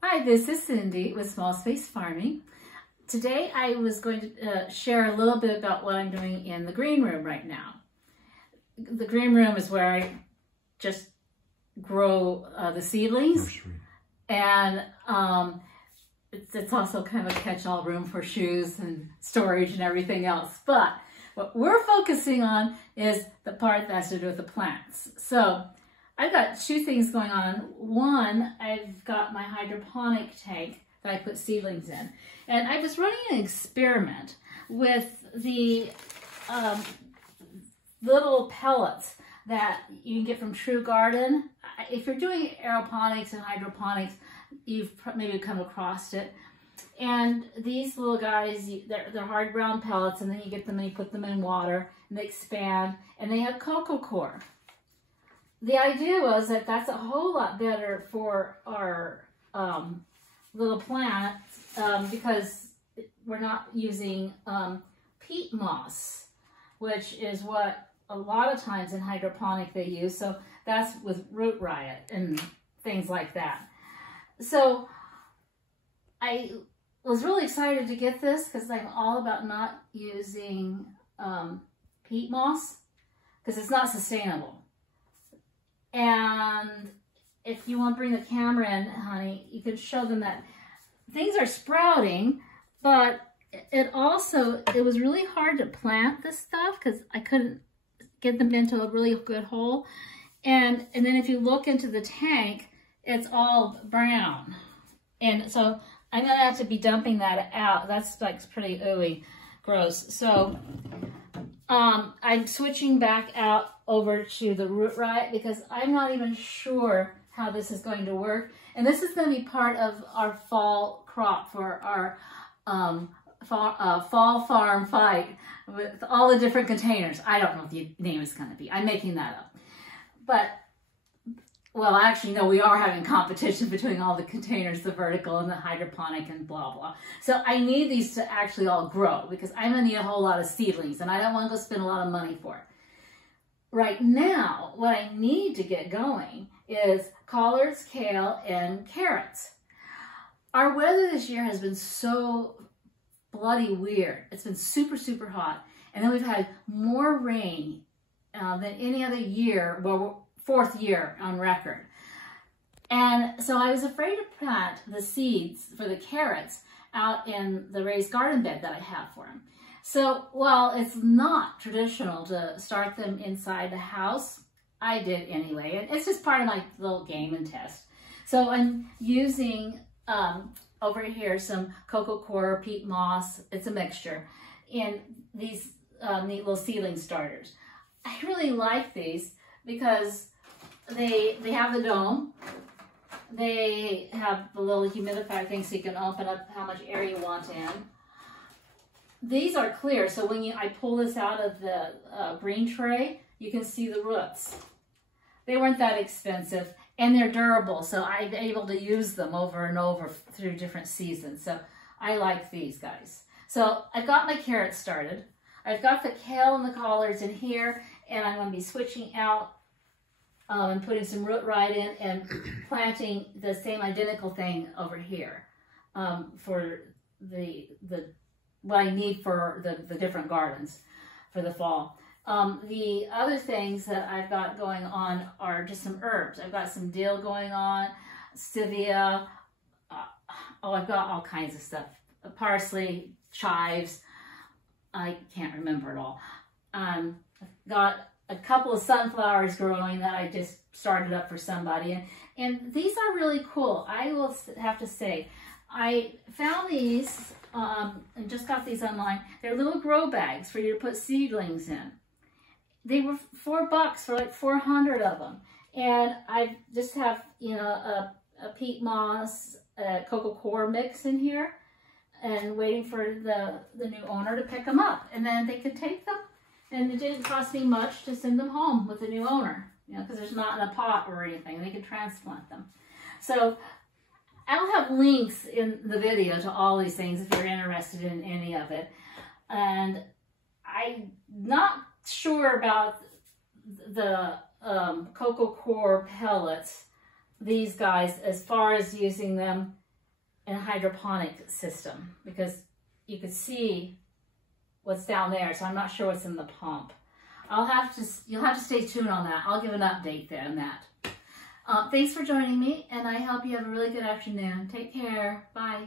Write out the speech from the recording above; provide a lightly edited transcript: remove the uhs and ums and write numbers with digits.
Hi, this is Cindy with Small Space Farming. Today I was going to share a little bit about what I'm doing in the green room right now. The green room is where I just grow the seedlings, and it's also kind of a catch-all room for shoes and storage and everything else. But what we're focusing on is the part that has to do with the plants. So I've got two things going on. One, I've got my hydroponic tank that I put seedlings in. And I was running an experiment with the little pellets that you can get from True Garden. If you're doing aeroponics and hydroponics, you've maybe come across it. And these little guys, they're hard brown pellets, and then you get them and you put them in water and they expand, and they have cocoa core. The idea was that that's a whole lot better for our little plants because we're not using peat moss, which is what a lot of times in hydroponic they use. So that's with root riot and things like that. So I was really excited to get this because I'm all about not using peat moss because it's not sustainable. And if you want to bring the camera in, honey, you can show them that things are sprouting, but it was really hard to plant this stuff because I couldn't get them into a really good hole. And then if you look into the tank, it's all brown. And so I'm going to have to be dumping that out. That's like pretty ooey, gross. So I'm switching back out over to the root riot because I'm not even sure how this is going to work. And this is going to be part of our fall crop for our fall farm fight with all the different containers. I don't know what the name is going to be. I'm making that up. But, well, actually, no, we are having competition between all the containers, the vertical and the hydroponic and blah, blah. So I need these to actually all grow because I'm going to need a whole lot of seedlings and I don't want to go spend a lot of money for it. Right now, what I need to get going is collards, kale, and carrots. Our weather this year has been so bloody weird. It's been super, super hot. And then we've had more rain than any other year, well, fourth year on record. And so I was afraid to plant the seeds for the carrots out in the raised garden bed that I have for them. So while it's not traditional to start them inside the house, I did anyway. And it's just part of my little game and test. So I'm using over here some cocoa core, peat moss, it's a mixture, and these neat little seedling starters. I really like these because they have the dome. They have the little humidifier thing so you can open up how much air you want in. These are clear, so when I pull this out of the green tray, you can see the roots. They weren't that expensive, and they're durable, so I'm able to use them over and over through different seasons. So I like these guys. So I've got my carrots started. I've got the kale and the collards in here, and I'm going to be switching out and putting some root riot in and planting the same identical thing over here for what I need for the different gardens for the fall. The other things that I've got going on are just some herbs. I've got some dill going on, stevia, I've got all kinds of stuff. Parsley, chives, I can't remember it all. I've got a couple of sunflowers growing that I just started up for somebody. And these are really cool. I will have to say, I found these and just got these online. They're little grow bags for you to put seedlings in. They were $4 for like 400 of them. And I just have, you know, a peat moss, cocoa core mix in here and waiting for the new owner to pick them up. And then they could take them, and it didn't cost me much to send them home with the new owner, you know, because there's not in a pot or anything. They could transplant them. So I'll have links in the video to all these things if you're interested in any of it. And I'm not sure about the cocoa core pellets, these guys, as far as using them in a hydroponic system because you could see what's down there, so I'm not sure what's in the pump. You'll have to stay tuned on that. I'll give an update there on that. Thanks for joining me, and I hope you have a really good afternoon. Take care. Bye.